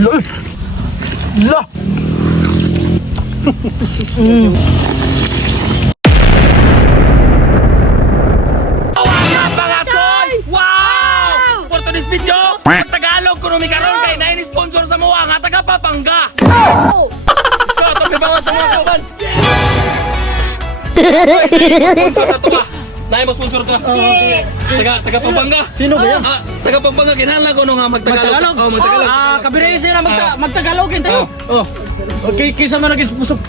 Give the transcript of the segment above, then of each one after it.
La! Mga choy! Wow! For today's video, Tagalog kuno mi karon kay na sponsor sa mo nga taga Papanga. So, to ba nga mga kawan? Sponsor na to ba? Nay mo sponsor to. Taga Pampanga. Sino ba yan? Taga Pampanga kinahanglan ko no nga magtagalog. Oh, magtagalog. Kabirisi na magtagalogin tayo. Oh. Okay, kisa man nag-busog.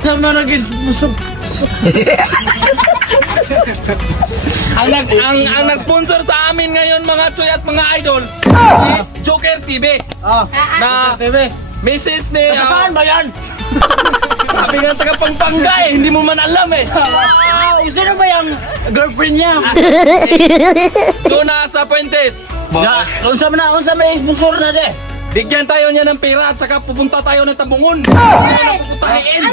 Ang nag-sponsor sa amin ngayon mga choy at mga idol, si Joker TV. Na TV. Mrs. ni Saan ba yan? sabi nga taga Pampanga hindi mo man alam eh. Wow! Sino ba yung girlfriend niya? So nasa Puentes. Unsa may sponsor na de? Bigyan tayo niya ng pera at saka pupunta tayo ng Tabungon. Tayo na puputahin.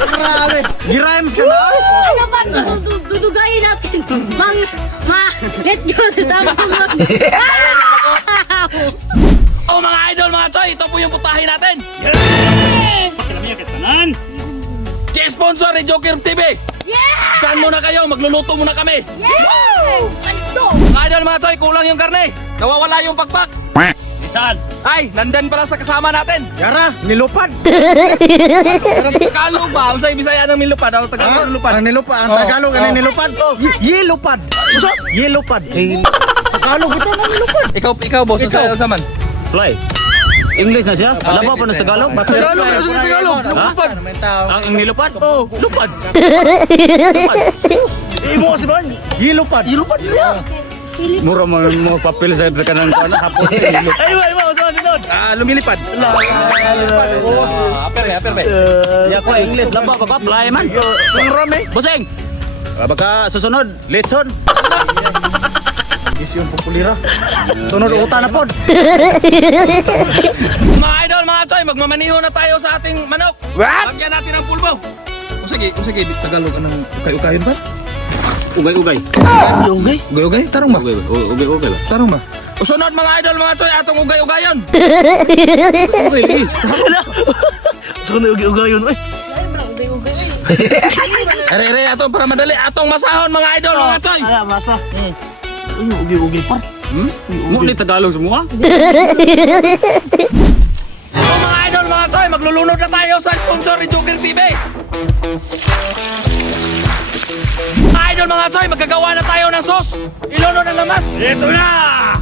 Grabe. Girimes ka na? Ano ba? Dudugayin natin. Let's go to Tabungon. Oh mga idol, mga choy, ito po yung putahin natin. Sponsor ni Joker TV. Yeah! Saan muna kayo? Magluluto muna kami. Yes! Ando! Mga idol, mga choy, kulang yung karne. Nawawala yung pakpak. Saan? Ay, nandan pala sa kasama natin. Yara, nilupad. Tagalog ba? Usay Bisaya ng milupad. Ako Tagalog ng lupad. Ang nilupad. Ang Tagalog ang nilupad. Yelupad. Ano? Yelupad. Tagalog ito ang nilupad. Ikaw boss, Ikaw. sa man. Fly. English na siya? Alam mo pa ng Tagalog? Tagalog, ano sa Tagalog? Lupad. Ang nilupad? Oh. Lupad. Imo kasi ba? Yelupad. Yelupad niya. Mura mo papel sa kanang kuan hapon. Ay, doon. Lumilipad. Aper. Ya ko English laba baka fly man. Ang rami. Busing. Baka susunod, litson. Is yung populira. Sunod uta na pod. Mga idol, mga choy, magmamaniho na tayo sa ating manok. What? Lagyan natin ng pulbo. Sige, Tagalog anong ukay-ukayon ba? Ugay-ugay. Yungay. Ugay-ugay? Tarong ba? Ugay-ugay ba? Tarong ba? Usunod mga idol, mga choy, atong ugay-ugayon. Ugay lagi. Sunod ugayon oy. Ere, atong para madali. Atong masahon mga idol, mga choy. Ala masa. Ugi par. Mo ni Tagalog semua? So mga idol, mga choy, maglulunod na tayo sa sponsor ni Joker TV. Mga idol, mga choy, magkagawa na tayo ng sauce. Ilunod ang lamas. Ito na!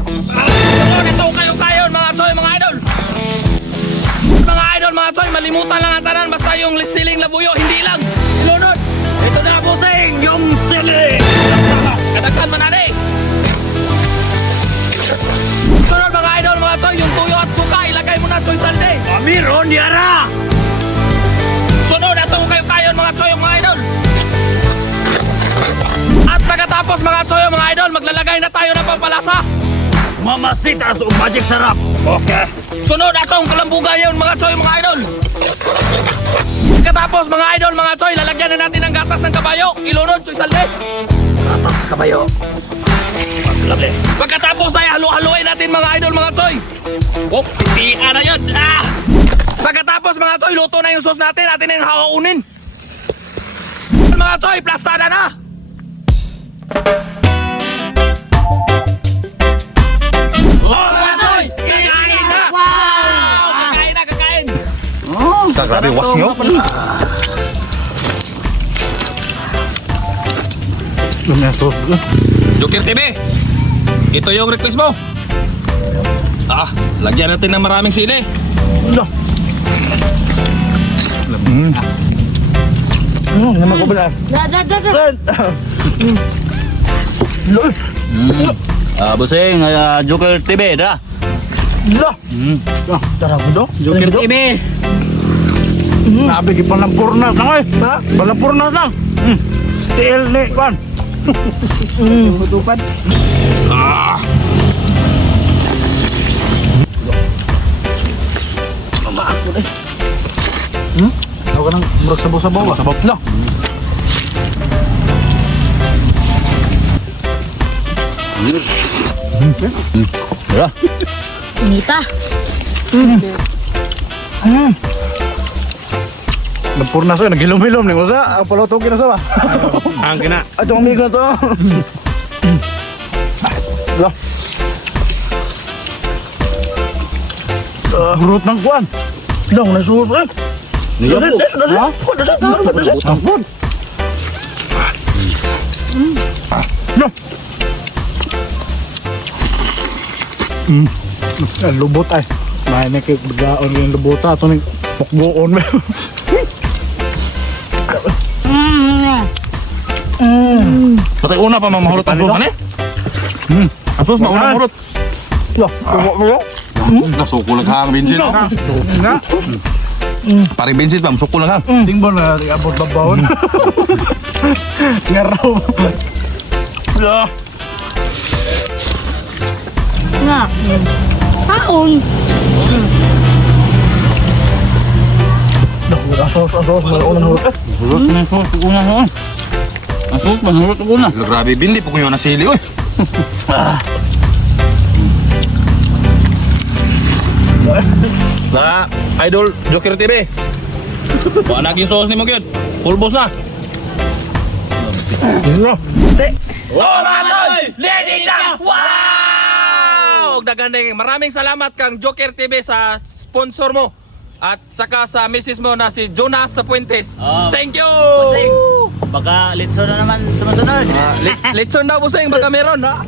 Ito kayo, mga choy, mga idol. Mga idol, mga choy, malimutan lang ang tanan. Basta yung siling labuyo, hindi lang. Ilunod. Ito na, busing, yung siling. Kadaghan man ani. Sunod mga idol, mga choy, yung tuyo at suka, ilagay mo na choy salde. Amiron yara. Sunod, atong kayo, mga choy, mga idol. At pagkatapos mga choy, mga idol, maglalagay na tayo ng pampalasa. Mamasitas o magic sarap. Okay. Sunod, atong kalambugayon, mga choy, mga idol. Pagkatapos mga idol, mga choy, lalagyan na natin ng gatas ng kabayo. Ilunod, choy salde. Gatas kabayo. Pagkatapos ay halu-haluin natin mga idol, mga choy. Oh, pitian na yun. Pagkatapos mga choy, luto na yung sauce natin. Atin na yung hawaunin. Mga choy, plastada na. Oh, mga choy, kakain na. Wow, kakain. Grabe was nyo. Joker TV, ito yung request mo. Lagyan natin ng maraming sili. Naman ko pala. Busing, Joker TV dah. Tara mo do. Joker TV. Nabi ki palampurnas na oy. Palampurnas na. TL ni kan. Tupad. Mama ako deh. Ako ka nang murag sabaw-sabaw ba? Sabaw na. Ya. Nita. Napurnas ko, naghilom-hilom ni Usa. Ang palutogin na sa ba? Ang kina. Ito ang amigo to. Lah. Burot ng kuan. Dong, nasuot eh. Niya po. Ha? Ampun. No. Lubot ay. May nakikagaon yung lubot ito ng pukbuon. Patay una pa mamahulot ang sos ani. Asos mauna mahulot. Nasuko lang hang Vincent. Nga. Paring Vincent pa, masuko lang hang. Tingbo na abot babawon. Ngaraw. Nga. Kaon. Asos, malaunan hulot eh. Hulot na sos una ho. Asos mahulot una. Grabe, binli po ko yun nasili. Uy! Mga idol Joker TV. Wala naging sos ni mo gyud. Pulbos na. Oh, mga tol! Ready na! Wow! Dagandeng maraming salamat kang Joker TV sa sponsor mo. At saka sa misis mo na si Jonas sa Puentes. Thank you! Baka litso na naman sumasunod. Litson daw po sa baka meron ha.